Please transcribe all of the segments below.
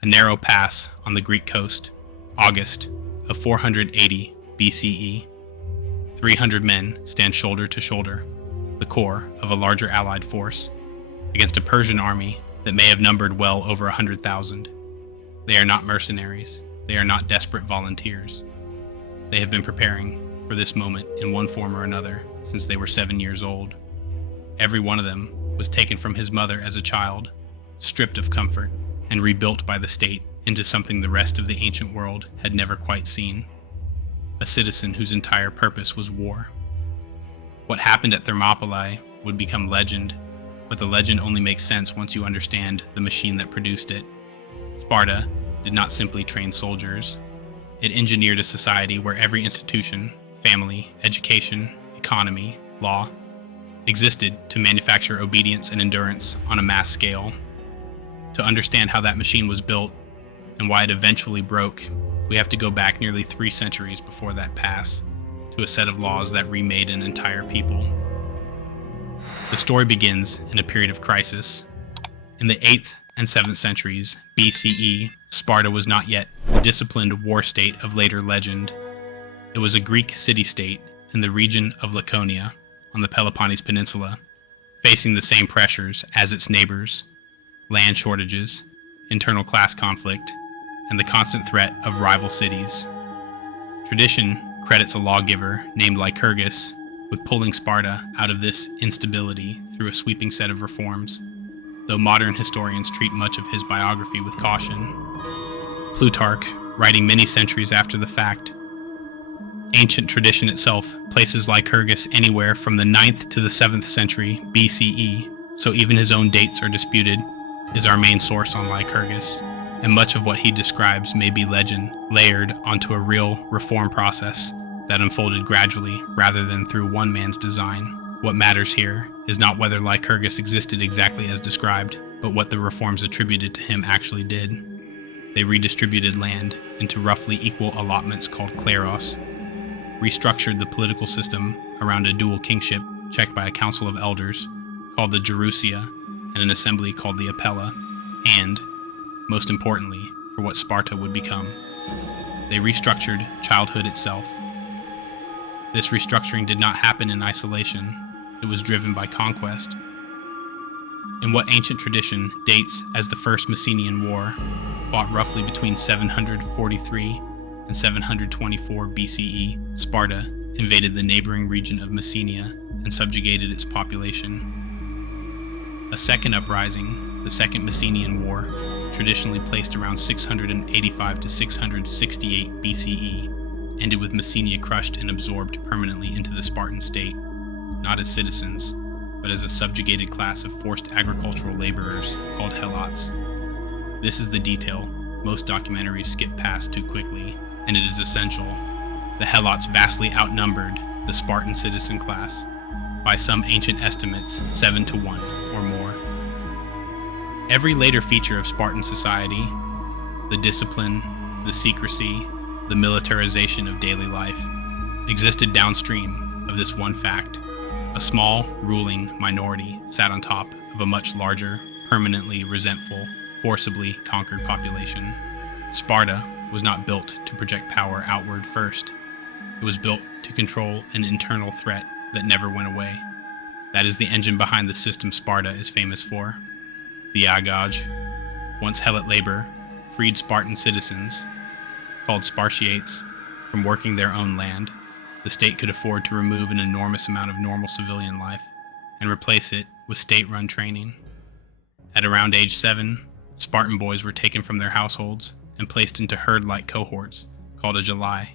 A narrow pass on the Greek coast, August of 480 BCE. 300 men stand shoulder to shoulder, the core of a larger allied force, against a Persian army that may have numbered well over 100,000. They are not mercenaries. They are not desperate volunteers. They have been preparing for this moment in one form or another since they were 7 years old. Every one of them was taken from his mother as a child, stripped of comfort, and rebuilt by the state into something the rest of the ancient world had never quite seen. A citizen whose entire purpose was war. What happened at Thermopylae would become legend, but the legend only makes sense once you understand the machine that produced it. Sparta did not simply train soldiers. It engineered a society where every institution, family, education, economy, law, existed to manufacture obedience and endurance on a mass scale. To understand how that machine was built and why it eventually broke, we have to go back nearly 3 centuries before that pass, to a set of laws that remade an entire people. The story begins in a period of crisis. In the 8th and 7th centuries BCE, Sparta was not yet the disciplined war state of later legend. It was a Greek city-state in the region of Laconia on the Peloponnesian Peninsula, facing the same pressures as its neighbors: land shortages, internal class conflict, and the constant threat of rival cities. Tradition credits a lawgiver named Lycurgus with pulling Sparta out of this instability through a sweeping set of reforms, though modern historians treat much of his biography with caution. Plutarch, writing many centuries after the fact, ancient tradition itself places Lycurgus anywhere from the 9th to the 7th century BCE, so even his own dates are disputed, is our main source on Lycurgus, and much of what he describes may be legend layered onto a real reform process that unfolded gradually rather than through one man's design. What matters here is not whether Lycurgus existed exactly as described, but what the reforms attributed to him actually did. They redistributed land into roughly equal allotments called kleros, restructured the political system around a dual kingship checked by a council of elders called the Gerousia and an assembly called the Apella, and, most importantly, for what Sparta would become, they restructured childhood itself. This restructuring did not happen in isolation. It was driven by conquest. In what ancient tradition dates as the First Messenian War, fought roughly between 743 and 724 BCE, Sparta invaded the neighboring region of Messenia and subjugated its population. A second uprising, the Second Messenian War, traditionally placed around 685 to 668 BCE, ended with Messenia crushed and absorbed permanently into the Spartan state, not as citizens, but as a subjugated class of forced agricultural laborers called helots. This is the detail most documentaries skip past too quickly, and it is essential. The helots vastly outnumbered the Spartan citizen class, by some ancient estimates 7 to 1 or more. Every later feature of Spartan society, the discipline, the secrecy, the militarization of daily life, existed downstream of this one fact. A small, ruling minority sat on top of a much larger, permanently resentful, forcibly conquered population. Sparta was not built to project power outward first. It was built to control an internal threat that never went away. That is the engine behind the system Sparta is famous for. The agoge, once helot labor, freed Spartan citizens, called Spartiates, from working their own land. The state could afford to remove an enormous amount of normal civilian life and replace it with state-run training. At around age 7, Spartan boys were taken from their households and placed into herd-like cohorts called agelai,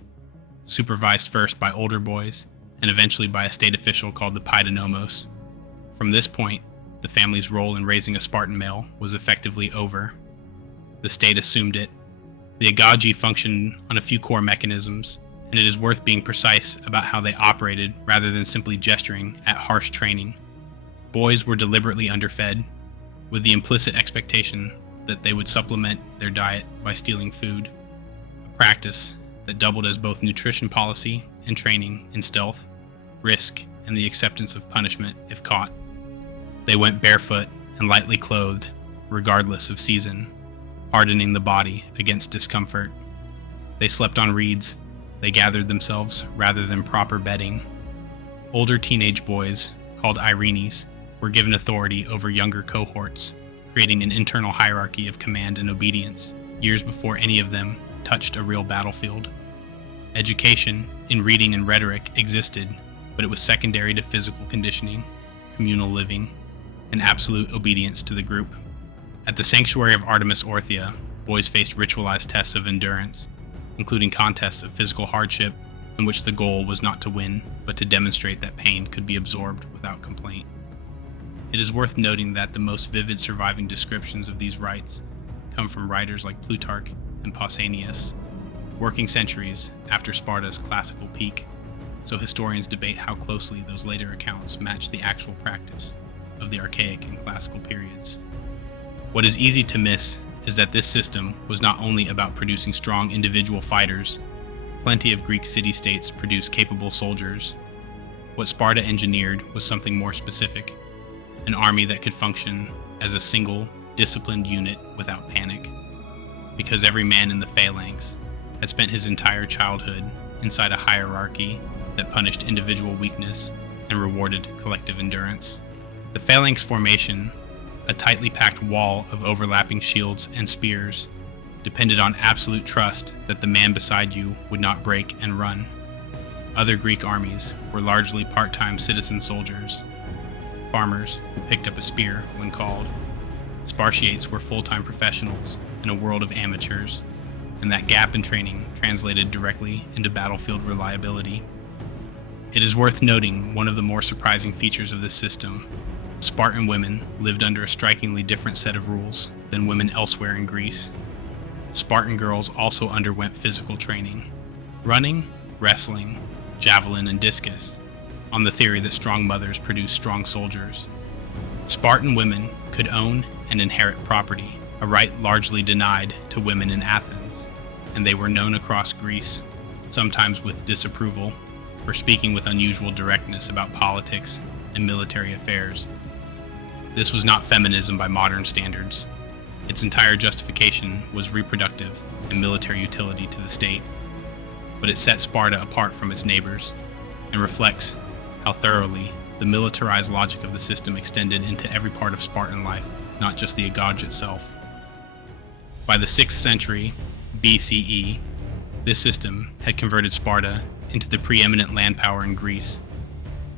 supervised first by older boys and eventually by a state official called the paidonomos. From this point, the family's role in raising a Spartan male was effectively over. The state assumed it. The agoge functioned on a few core mechanisms, and it is worth being precise about how they operated rather than simply gesturing at harsh training. Boys were deliberately underfed, with the implicit expectation that they would supplement their diet by stealing food, a practice that doubled as both nutrition policy and training in stealth, risk, and the acceptance of punishment if caught. They went barefoot and lightly clothed, regardless of season. hardening the body against discomfort. They slept on reeds, they gathered themselves rather than proper bedding. Older teenage boys, called Irenes, were given authority over younger cohorts, creating an internal hierarchy of command and obedience years before any of them touched a real battlefield. Education in reading and rhetoric existed, but it was secondary to physical conditioning, communal living, and absolute obedience to the group. At the sanctuary of Artemis Orthia, boys faced ritualized tests of endurance, including contests of physical hardship in which the goal was not to win, but to demonstrate that pain could be absorbed without complaint. It is worth noting that the most vivid surviving descriptions of these rites come from writers like Plutarch and Pausanias, working centuries after Sparta's classical peak, so historians debate how closely those later accounts match the actual practice of the archaic and classical periods. What is easy to miss is that this system was not only about producing strong individual fighters. Plenty of Greek city-states produced capable soldiers. What Sparta engineered was something more specific, an army that could function as a single, disciplined unit without panic, because every man in the phalanx had spent his entire childhood inside a hierarchy that punished individual weakness and rewarded collective endurance. The phalanx formation, a tightly packed wall of overlapping shields and spears, depended on absolute trust that the man beside you would not break and run. Other Greek armies were largely part-time citizen soldiers, farmers who picked up a spear when called. Spartiates were full-time professionals in a world of amateurs, and that gap in training translated directly into battlefield reliability. It is worth noting one of the more surprising features of this system. Spartan women lived under a strikingly different set of rules than women elsewhere in Greece. Spartan girls also underwent physical training, running, wrestling, javelin, and discus, on the theory that strong mothers produce strong soldiers. Spartan women could own and inherit property, a right largely denied to women in Athens, and they were known across Greece, sometimes with disapproval, for speaking with unusual directness about politics and military affairs. This was not feminism by modern standards. Its entire justification was reproductive and military utility to the state, but it set Sparta apart from its neighbors and reflects how thoroughly the militarized logic of the system extended into every part of Spartan life, not just the agoge itself. By the 6th century BCE, this system had converted Sparta into the preeminent land power in Greece.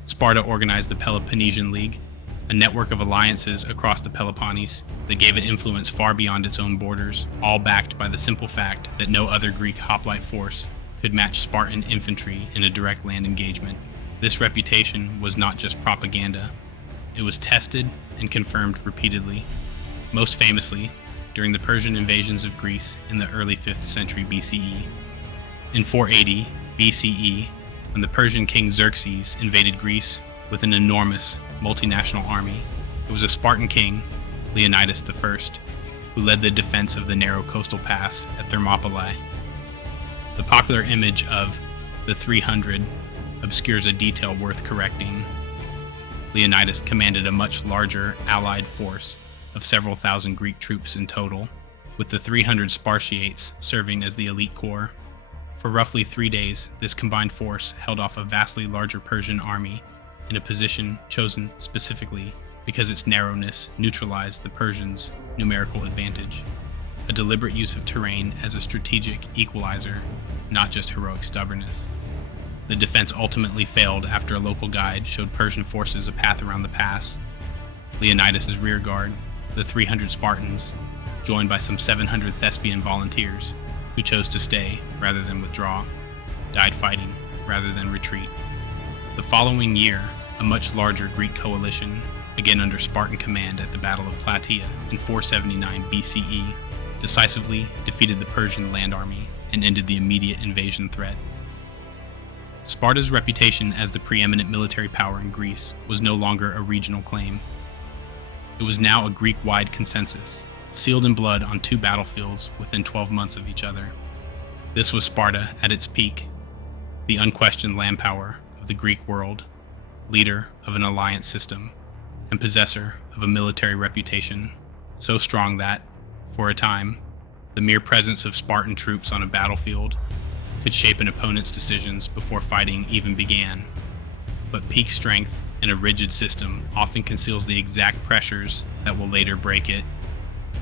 Sparta organized the Peloponnesian League, a network of alliances across the Peloponnese that gave it influence far beyond its own borders, all backed by the simple fact that no other Greek hoplite force could match Spartan infantry in a direct land engagement. This reputation was not just propaganda. It was tested and confirmed repeatedly, most famously during the Persian invasions of Greece in the early 5th century BCE. In 480 BCE, when the Persian king Xerxes invaded Greece with an enormous multinational army, it was a Spartan king, Leonidas I, who led the defense of the narrow coastal pass at Thermopylae. The popular image of the 300 obscures a detail worth correcting. Leonidas commanded a much larger allied force of several thousand Greek troops in total, with the 300 Spartiates serving as the elite corps. For roughly 3 days, this combined force held off a vastly larger Persian army in a position chosen specifically because its narrowness neutralized the Persians' numerical advantage, a deliberate use of terrain as a strategic equalizer, not just heroic stubbornness. The defense ultimately failed after a local guide showed Persian forces a path around the pass. Leonidas' rear guard, the 300 Spartans, joined by some 700 Thespian volunteers, who chose to stay rather than withdraw, died fighting rather than retreat. The following year, a much larger Greek coalition, again under Spartan command at the Battle of Plataea in 479 BCE, decisively defeated the Persian land army and ended the immediate invasion threat. Sparta's reputation as the preeminent military power in Greece was no longer a regional claim. It was now a Greek-wide consensus, sealed in blood on 2 battlefields within 12 months of each other. This was Sparta at its peak, the unquestioned land power of the Greek world, leader of an alliance system, and possessor of a military reputation so strong that, for a time, The mere presence of Spartan troops on a battlefield could shape an opponent's decisions before fighting even began. But peak strength in a rigid system often conceals the exact pressures that will later break it,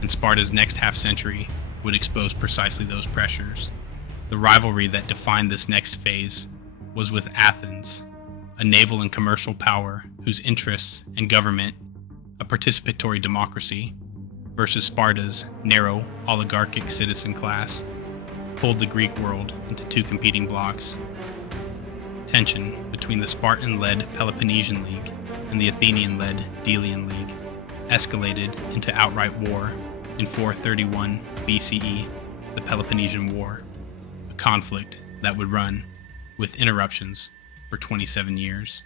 and Sparta's next half-century would expose precisely those pressures. The rivalry that defined this next phase was with Athens, a naval and commercial power whose interests and government, a participatory democracy, versus Sparta's narrow, oligarchic citizen class, pulled the Greek world into two competing blocks. Tension between the Spartan-led Peloponnesian League and the Athenian-led Delian League escalated into outright war in 431 BCE, the Peloponnesian War, a conflict that would run, with interruptions, for 27 years.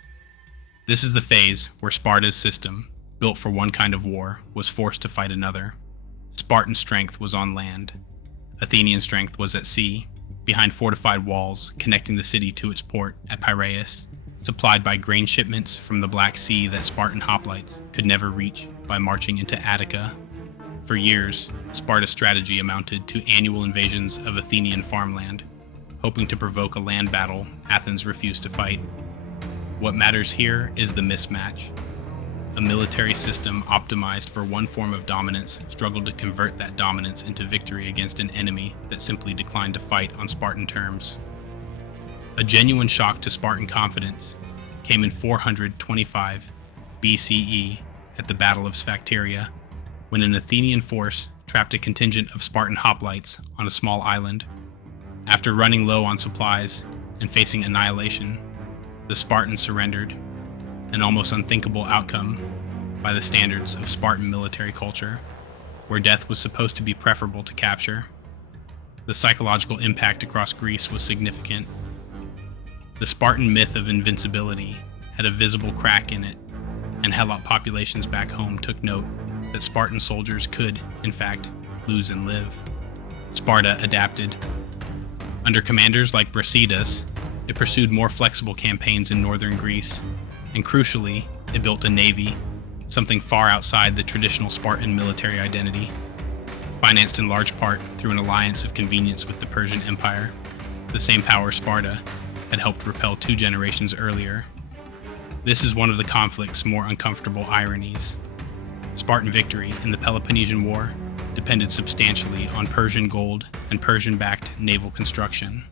This is the phase where Sparta's system, built for one kind of war, was forced to fight another. Spartan strength was on land. Athenian strength was at sea, behind fortified walls connecting the city to its port at Piraeus, supplied by grain shipments from the Black Sea that Spartan hoplites could never reach by marching into Attica. For years, Sparta's strategy amounted to annual invasions of Athenian farmland, hoping to provoke a land battle Athens refused to fight. What matters here is the mismatch. A military system optimized for one form of dominance struggled to convert that dominance into victory against an enemy that simply declined to fight on Spartan terms. A genuine shock to Spartan confidence came in 425 BCE at the Battle of Sphacteria, when an Athenian force trapped a contingent of Spartan hoplites on a small island. After running low on supplies and facing annihilation, the Spartans surrendered, an almost unthinkable outcome by the standards of Spartan military culture, where death was supposed to be preferable to capture. The psychological impact across Greece was significant. The Spartan myth of invincibility had a visible crack in it, and Helot populations back home took note that Spartan soldiers could, in fact, lose and live. Sparta adapted. Under commanders like Brasidas, it pursued more flexible campaigns in northern Greece, and crucially, it built a navy, something far outside the traditional Spartan military identity, financed in large part through an alliance of convenience with the Persian Empire, the same power Sparta had helped repel 2 generations earlier. This is one of the conflict's more uncomfortable ironies. Spartan victory in the Peloponnesian War depended substantially on Persian gold and Persian-backed naval construction.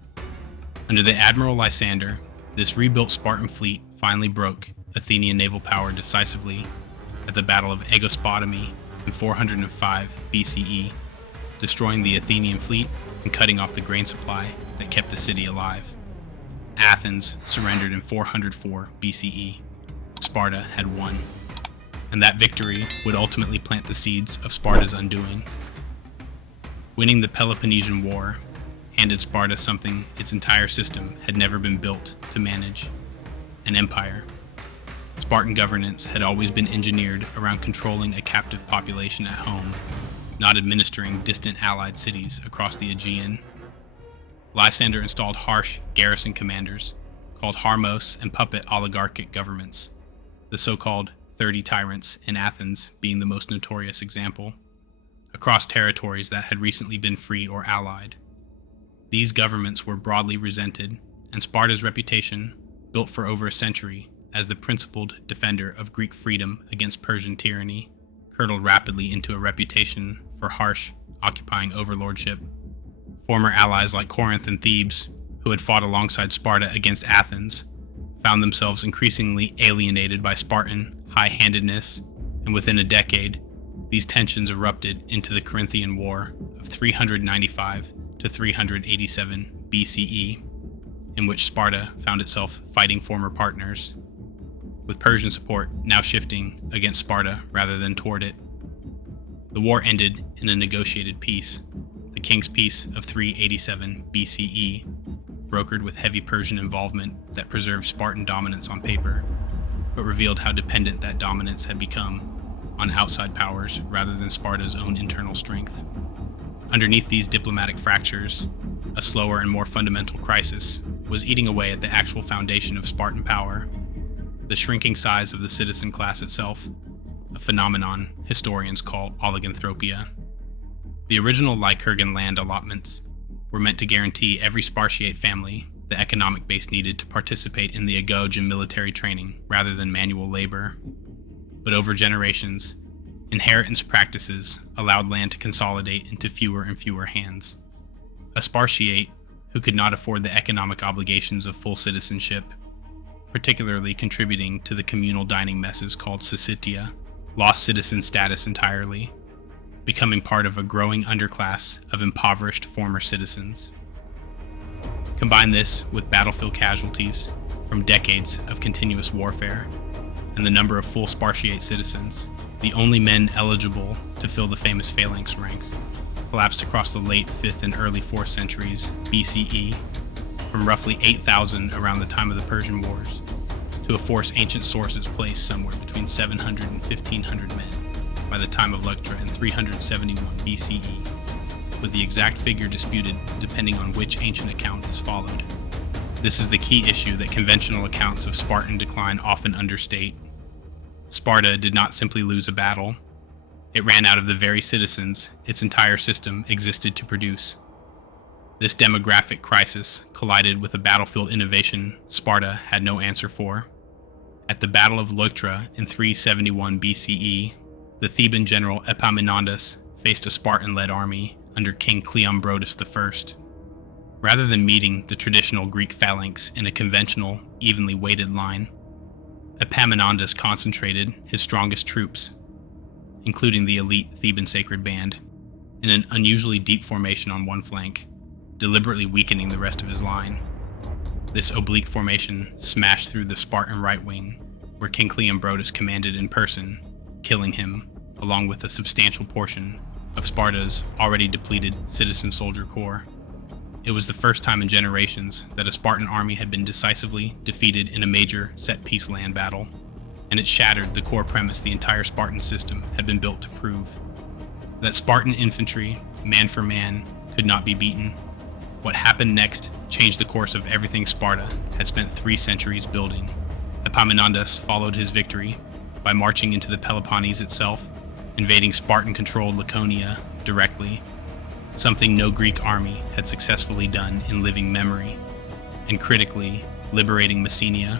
Under the Admiral Lysander, this rebuilt Spartan fleet finally broke Athenian naval power decisively at the Battle of Agoge in 405 BCE, destroying the Athenian fleet and cutting off the grain supply that kept the city alive. Athens surrendered in 404 BCE. Sparta had won, and that victory would ultimately plant the seeds of Sparta's undoing. Winning the Peloponnesian War handed Sparta something its entire system had never been built to manage: an empire. Spartan governance had always been engineered around controlling a captive population at home, not administering distant allied cities across the Aegean. Lysander installed harsh garrison commanders, called harmos and puppet oligarchic governments, the so-called 30 tyrants in Athens being the most notorious example, across territories that had recently been free or allied. These governments were broadly resented, and Sparta's reputation, built for over a century as the principled defender of Greek freedom against Persian tyranny, curdled rapidly into a reputation for harsh, occupying overlordship. Former allies like Corinth and Thebes, who had fought alongside Sparta against Athens, found themselves increasingly alienated by Spartan high-handedness, and within a decade, these tensions erupted into the Corinthian War of 395 to 387 BCE, in which Sparta found itself fighting former partners, with Persian support now shifting against Sparta rather than toward it. The war ended in a negotiated peace, the King's Peace of 387 BCE, brokered with heavy Persian involvement that preserved Spartan dominance on paper, but revealed how dependent that dominance had become on outside powers rather than Sparta's own internal strength. Underneath these diplomatic fractures, a slower and more fundamental crisis was eating away at the actual foundation of Spartan power: the shrinking size of the citizen class itself, a phenomenon historians call oliganthropia. The original Lycurgan land allotments were meant to guarantee every Spartiate family the economic base needed to participate in the agoge and military training rather than manual labor. But over generations, inheritance practices allowed land to consolidate into fewer and fewer hands. A Spartiate who could not afford the economic obligations of full citizenship, particularly contributing to the communal dining messes called syssitia, lost citizen status entirely, becoming part of a growing underclass of impoverished former citizens. Combine this with battlefield casualties from decades of continuous warfare, and the number of full Spartiate citizens, the only men eligible to fill the famous phalanx ranks, collapsed across the late 5th and early 4th centuries BCE, from roughly 8,000 around the time of the Persian Wars, to a force ancient sources place somewhere between 700 and 1,500 men by the time of Leuctra in 371 BCE, with the exact figure disputed depending on which ancient account is followed. This is the key issue that conventional accounts of Spartan decline often understate. Sparta did not simply lose a battle. It ran out of the very citizens its entire system existed to produce. This demographic crisis collided with a battlefield innovation Sparta had no answer for. At the Battle of Leuctra in 371 BCE, the Theban general Epaminondas faced a Spartan-led army under King Cleombrotus I. Rather than meeting the traditional Greek phalanx in a conventional, evenly weighted line, Epaminondas concentrated his strongest troops, including the elite Theban sacred band, in an unusually deep formation on one flank, deliberately weakening the rest of his line. This oblique formation smashed through the Spartan right wing, where King Cleombrotus commanded in person, killing him, along with a substantial portion of Sparta's already depleted citizen soldier corps. It was the first time in generations that a Spartan army had been decisively defeated in a major set-piece land battle, and it shattered the core premise the entire Spartan system had been built to prove: that Spartan infantry, man for man, could not be beaten. What happened next changed the course of everything Sparta had spent 3 centuries building. Epaminondas followed his victory by marching into the Peloponnese itself, invading Spartan-controlled Laconia directly, something no Greek army had successfully done in living memory, and critically liberating Messenia.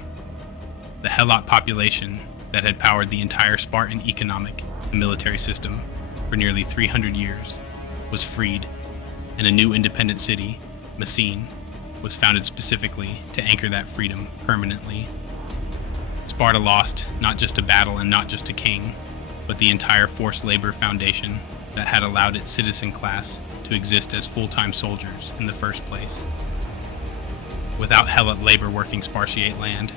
The Helot population that had powered the entire Spartan economic and military system for nearly 300 years was freed, and a new independent city, Messene, was founded specifically to anchor that freedom permanently. Sparta lost not just a battle and not just a king, but the entire forced labor foundation that had allowed its citizen class to exist as full-time soldiers in the first place. Without Helot labor working Spartiate land,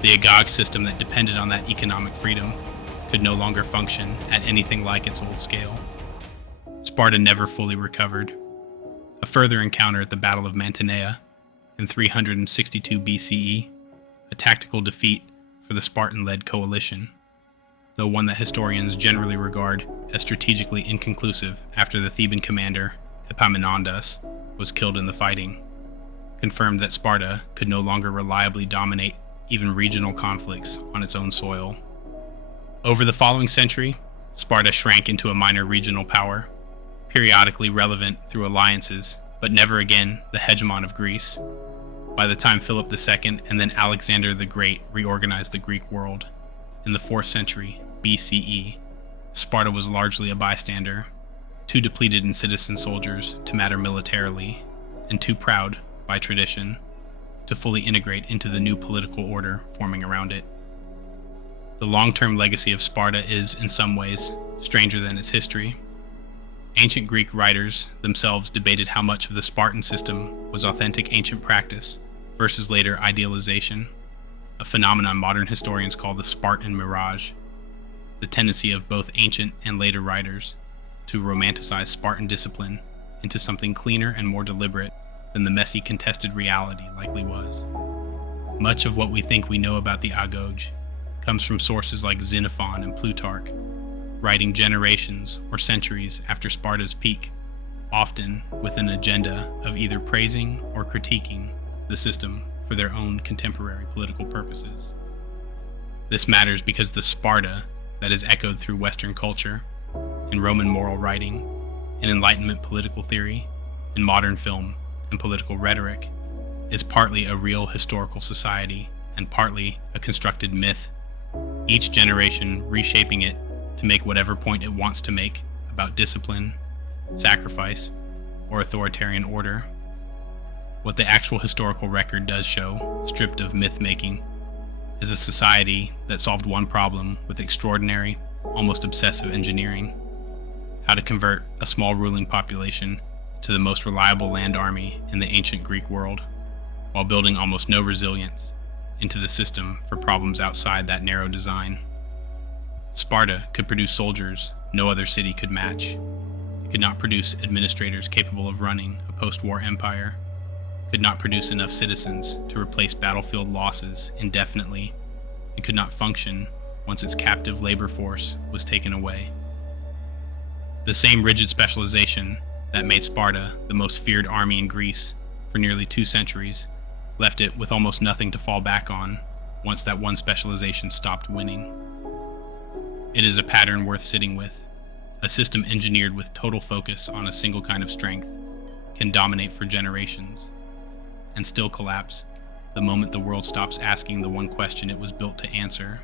the agoge system that depended on that economic freedom could no longer function at anything like its old scale. Sparta never fully recovered. A further encounter at the Battle of Mantinea in 362 BCE, a tactical defeat for the Spartan-led coalition, though one that historians generally regard as strategically inconclusive after the Theban commander, Epaminondas, was killed in the fighting, confirmed that Sparta could no longer reliably dominate even regional conflicts on its own soil. Over the following century, Sparta shrank into a minor regional power, periodically relevant through alliances, but never again the hegemon of Greece. By the time Philip II and then Alexander the Great reorganized the Greek world, in the 4th century BCE, Sparta was largely a bystander, too depleted in citizen soldiers to matter militarily, and too proud, by tradition, to fully integrate into the new political order forming around it. The long-term legacy of Sparta is, in some ways, stranger than its history. Ancient Greek writers themselves debated how much of the Spartan system was authentic ancient practice versus later idealization, a phenomenon modern historians call the Spartan mirage, the tendency of both ancient and later writers to romanticize Spartan discipline into something cleaner and more deliberate than the messy contested reality likely was. Much of what we think we know about the agoge comes from sources like Xenophon and Plutarch, writing generations or centuries after Sparta's peak, often with an agenda of either praising or critiquing the system for their own contemporary political purposes. This matters because the Sparta that is echoed through Western culture, in Roman moral writing, in Enlightenment political theory, in modern film and political rhetoric, is partly a real historical society and partly a constructed myth, each generation reshaping it to make whatever point it wants to make about discipline, sacrifice, or authoritarian order. What the actual historical record does show, stripped of myth-making, is a society that solved one problem with extraordinary, almost obsessive engineering: how to convert a small ruling population to the most reliable land army in the ancient Greek world, while building almost no resilience into the system for problems outside that narrow design. Sparta could produce soldiers no other city could match. It could not produce administrators capable of running a post-war empire, could not produce enough citizens to replace battlefield losses indefinitely, and could not function once its captive labor force was taken away. The same rigid specialization that made Sparta the most feared army in Greece for nearly 2 centuries left it with almost nothing to fall back on once that one specialization stopped winning. It is a pattern worth sitting with. A system engineered with total focus on a single kind of strength can dominate for generations and still collapse the moment the world stops asking the one question it was built to answer.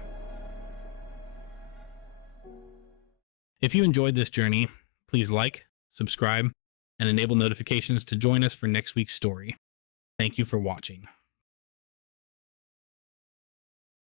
If you enjoyed this journey, please like, subscribe, and enable notifications to join us for next week's story. Thank you for watching.